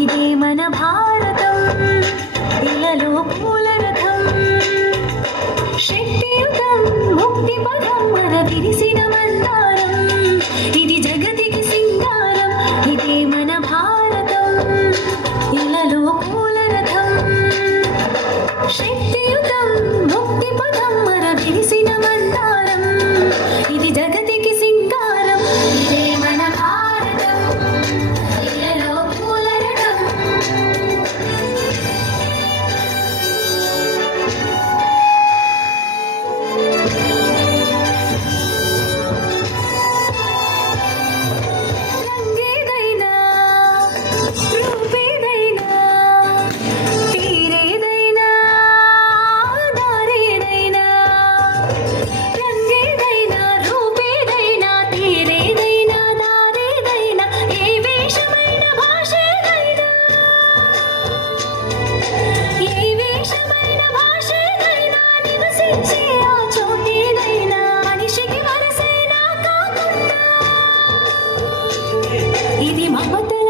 ఇదే మన భారతం, ఇలలో పూల రథం, శక్తియుతం ముక్తి పదం మన విరిసిన మందారం. ఇది జగతికి సింగారం, ఇదే మన భారతం, ఇలలో పూల రథం, శక్తియుతం ముక్తి పదం మన విరిసిన మందారం. ఇది జగతికి సింగారం, ఇదే మన భారతం, ఇలలో పూల రథం. రంగేదైనా రూపేదైనా తీరేదైనా దారేదైనా, రంగేదైనా రూపేదైనా తీరేదైనా దారేదైనా, ఏ వేషమైన భాషేదైనా, ఏ వేషమైన భాషేదైనా, నివసించే ఆ చోటేదైనా, మనిషికి వరసైనా కాకుండా ఇది మమతల